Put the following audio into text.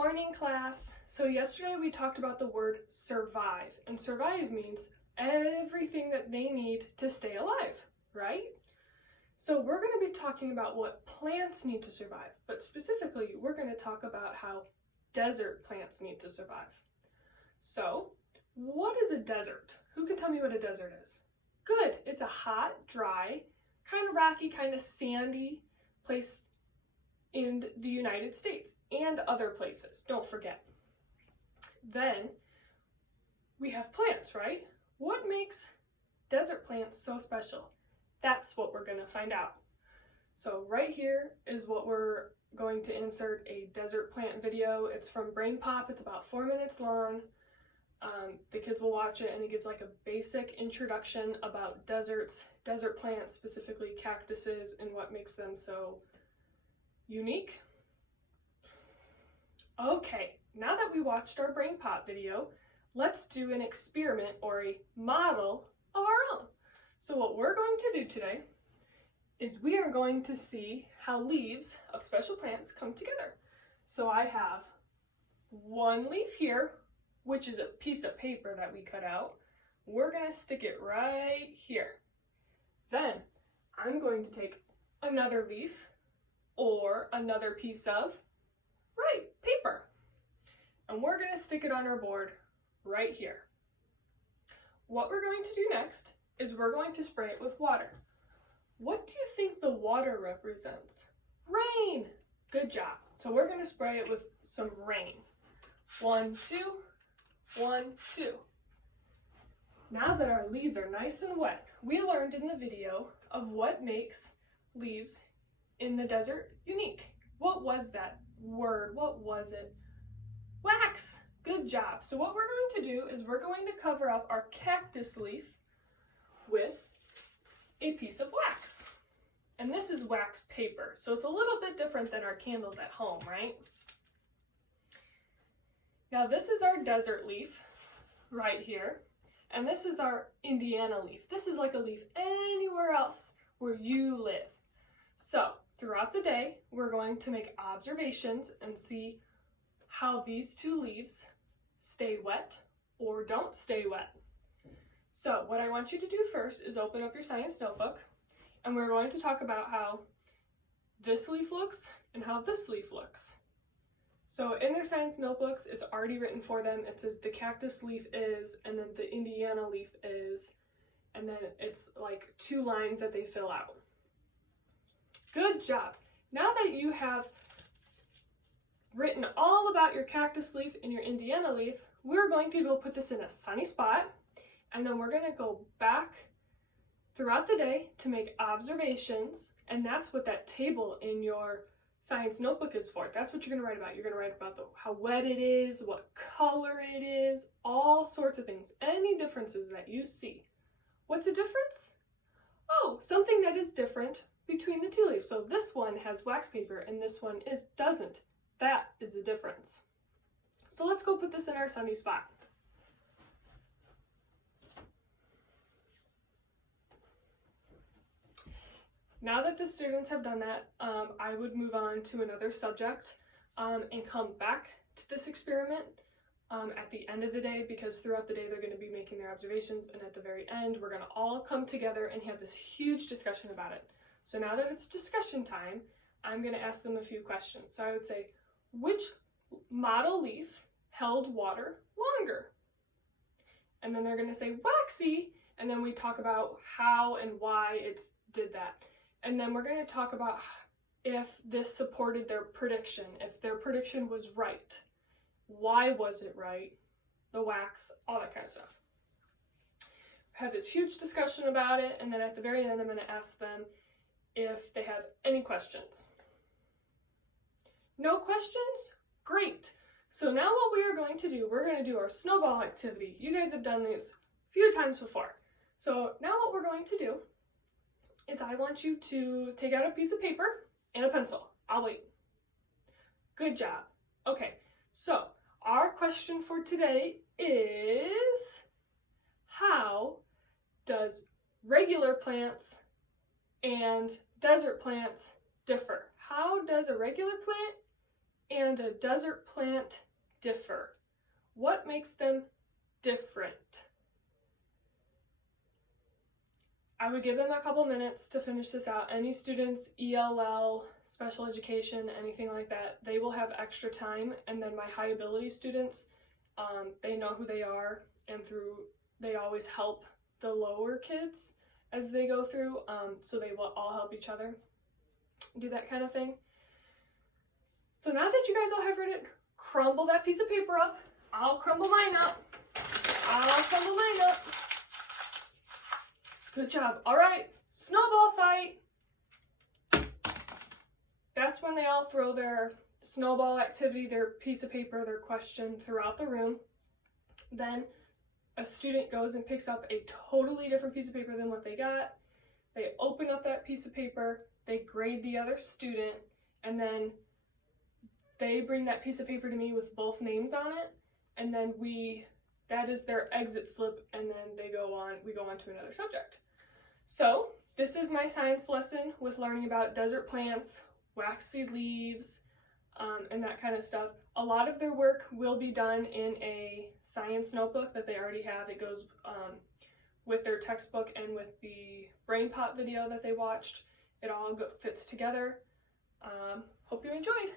morning, class. So yesterday we talked about the word survive, and survive means everything that they need to stay alive, right? So we're going to be talking about what plants need to survive, but specifically we're going to talk about how desert plants need to survive. So what is a desert? Who can tell me what a desert is? Good, it's a hot, dry, kind of rocky, kind of sandy place in the United States and other places, don't forget. Then we have plants, right? What makes desert plants so special? That's what we're going to find out. So right here is what we're going to insert, a desert plant video. It's from Brain Pop. It's about 4 minutes long. The kids will watch it and it gives like a basic introduction about deserts, desert plants, specifically cactuses, and what makes them so unique. Okay, now that we watched our Brain Pop video, let's do an experiment or a model of our own. So what we're going to do today is we are going to see how leaves of special plants come together. So I have one leaf here, which is a piece of paper that we cut out. We're going to stick it right here. Then I'm going to take another leaf or another piece of paper, and we're going to stick it on our board right here. What we're going to do next is we're going to spray it with water. What do you think the water represents? Rain! Good job. So we're going to spray it with some rain. 1, 2, 1, 2. Now that our leaves are nice and wet, we learned in the video of what makes leaves in the desert unique. What was that word? What was it? Wax! Good job. So what we're going to do is we're going to cover up our cactus leaf with a piece of wax. And this is wax paper, so it's a little bit different than our candles at home, right? Now this is our desert leaf right here, and this is our Indiana leaf. This is like a leaf anywhere else where you live. So throughout the day, we're going to make observations and see how these two leaves stay wet or don't stay wet. So what I want you to do first is open up your science notebook, and we're going to talk about how this leaf looks and how this leaf looks. So in their science notebooks, it's already written for them. It says the cactus leaf is, and then the Indiana leaf is, and then it's like 2 lines that they fill out. Good job. Now that you have written all about your cactus leaf and your Indiana leaf, we're going to go put this in a sunny spot, and then we're going to go back throughout the day to make observations, and that's what that table in your science notebook is for. That's what you're going to write about. You're going to write about how wet it is, what color it is, all sorts of things, any differences that you see. What's a difference? Oh, something that is different between the 2 leaves. So this one has wax paper and this one doesn't. That is the difference. So let's go put this in our sunny spot. Now that the students have done that, I would move on to another subject and come back to this experiment at the end of the day, because throughout the day they're going to be making their observations, and at the very end we're going to all come together and have this huge discussion about it. So now that it's discussion time, I'm going to ask them a few questions. So I would say, which model leaf held water longer? And then they're going to say waxy, and then we talk about how and why it did that. And then we're going to talk about if this supported their prediction, if their prediction was right. Why was it right? The wax, all that kind of stuff. Have this huge discussion about it, and then at the very end I'm going to ask them if they have any questions. No questions? Great. So now what we are going to do, we're going to do our snowball activity. You guys have done this a few times before. So now what we're going to do is I want you to take out a piece of paper and a pencil. I'll wait. Good job. Okay, so our question for today is, how does regular plants and desert plants differ? How does a regular plant and a desert plant differ? What makes them different? I would give them a couple minutes to finish this out. Any students, ELL, special education, anything like that, they will have extra time. And then my high ability students, they know who they are, and they always help the lower kids as they go through, so they will all help each other do that kind of thing. So now that you guys all have read it, crumble that piece of paper up. I'll crumble mine up. Good job. All right, snowball fight. That's when they all throw their snowball activity, their piece of paper, their question throughout the room. Then a student goes and picks up a totally different piece of paper than what they got. They open up that piece of paper, they grade the other student, and then they bring that piece of paper to me with both names on it, and then that is their exit slip, and then we go on to another subject. So this is my science lesson with learning about desert plants, waxy leaves, and that kind of stuff. A lot of their work will be done in a science notebook that they already have. It goes with their textbook and with the Brain Pot video that they watched. It all fits together. Hope you enjoyed.